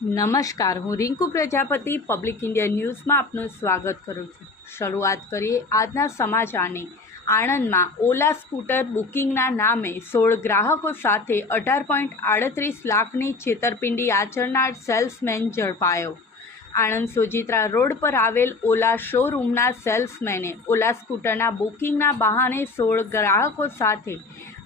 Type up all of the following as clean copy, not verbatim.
નમસ્કાર, હું Rinku Prajapati public India ન્યૂઝમાં આપનું સ્વાગત કરું છું। શરૂઆત કરીએ આજના સમાચારની। આણંદમાં ઓલા સ્કૂટર બુકિંગના નામે 16 ગ્રાહકો સાથે 18.38 લાખની છેતરપિંડી આચરનાર સેલ્સમેન ઝડપાયો। આણંદ સોજિત્રા રોડ પર આવેલ ઓલા શોરૂમના સેલ્સમેને ઓલા સ્કૂટરના બુકિંગના બહાને 16 ગ્રાહકો સાથે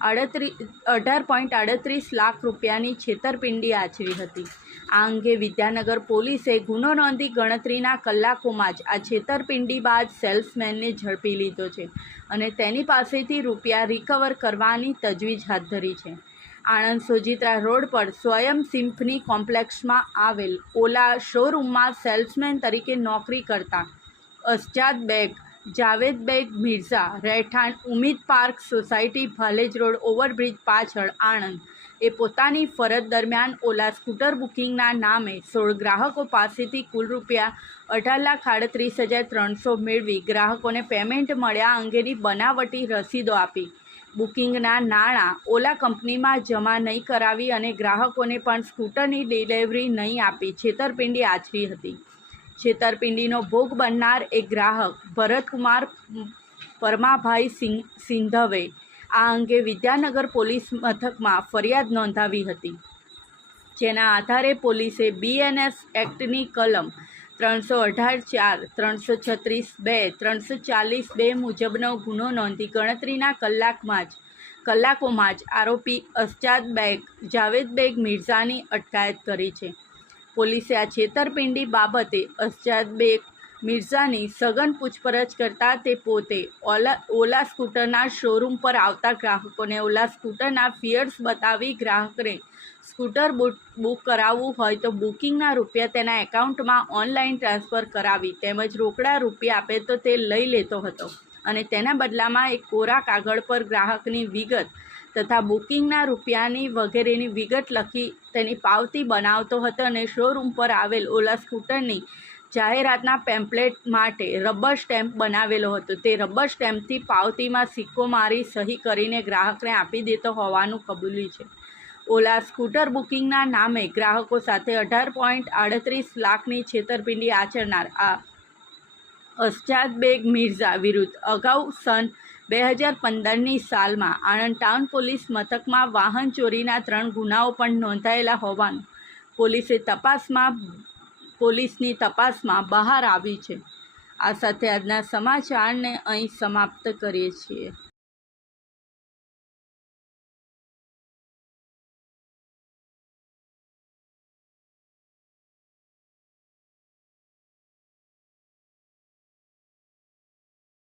18.38 લાખ રૂપિયાની છેતરપિંડી આચરી હતી। આ અંગે વિદ્યાનગર પોલીસે ગુનો નોંધી ગણતરીના કલાકોમાં જ આ છેતરપિંડી બાદ સેલ્સમેનને ઝડપી લીધો છે અને તેની પાસેથી રૂપિયા રિકવર કરવાની તજવીજ હાથ ધરી છે। આણંદ સોજિત્રા રોડ પર સ્વયં સિમ્ફની કોમ્પ્લેક્સમાં આવેલ ઓલા શોરૂમમાં સેલ્સમેન તરીકે નોકરી કરતા અસજાદ બેગ જાવેદ બેગ મિર્ઝા રહેઠાણ Ummid park society Bhalej road overbridge પાછળ આણંદ એ પોતાની ફરજ દરમિયાન ઓલા સ્કૂટર બુકિંગના નામે 16 ગ્રાહકો પાસેથી કુલ રૂપિયા 18,38,300 મેળવી ગ્રાહકોને પેમેન્ટ મળ્યા અંગેની બનાવટી રસીદો આપી બુકિંગના નાણાં ઓલા કંપનીમાં જમા નહીં કરાવી અને ગ્રાહકોને પણ સ્કૂટરની ડિલિવરી નહીં આપી છેતરપિંડી આચરી હતી। છેતરપિંડીનો ભોગ બનનાર એક ગ્રાહક ભરતકુમાર પરમાભાઈ સિંધવે આ અંગે વિદ્યાનગર પોલીસ મથકમાં ફરિયાદ નોંધાવી હતી, જેના આધારે પોલીસે બીએનએસ એક્ટની કલમ 318(4), 336(2), 340(2) મુજબનો ગુનો નોંધી ગણતરીના કલાકોમાં જ આરોપી અસજાદ બેગ જાવેદ બેગ મિર્ઝાની અટકાયત કરી છે। પોલીસે આ છેતરપિંડી બાબતે અસજાદ બેગ મિર્ઝાની સઘન પૂછપરછ કરતાં તે પોતે ઓલા સ્કૂટરના શોરૂમ પર આવતા ગ્રાહકોને ઓલા સ્કૂટરના ફીયર્સ બતાવી ગ્રાહકને સ્કૂટર બુક કરાવવું હોય તો બુકિંગના રૂપિયા તેના એકાઉન્ટમાં ઓનલાઈન ટ્રાન્સફર કરાવી તેમજ રોકડા રૂપિયા આપે તો તે લઈ લેતો હતો અને તેના બદલામાં એક કોરા કાગળ પર ગ્રાહકની વિગત તથા બુકિંગના રૂપિયાની વગેરેની વિગત લખી તેની પાવતી બનાવતો હતો અને શોરૂમ પર આવેલ ઓલા સ્કૂટરની જાહેરાતના પેમ્પલેટ માટે રબર સ્ટેમ્પ બનાવેલો હતો। તે રબર સ્ટેમ્પથી પાવતીમાં સિક્કો મારી સહી કરીને ગ્રાહકને આપી દેતો હોવાનું કબૂલ્યું છે। ઓલા સ્કૂટર બુકિંગના નામે ગ્રાહકો સાથે 18.38 લાખની છેતરપિંડી આચરનાર આ અસજાદ બેગ મિર્ઝા વિરુદ્ધ અગાઉ સન 2015ની સાલમાં આણંદ ટાઉન પોલીસ મથકમાં વાહન ચોરીના 3 ગુનાઓ પણ નોંધાયેલા હોવાનું પોલીસની તપાસમાં બહાર આવ્યું છે। આ સાથે આજના સમાચારને અહીં સમાપ્ત કરીએ છીએ।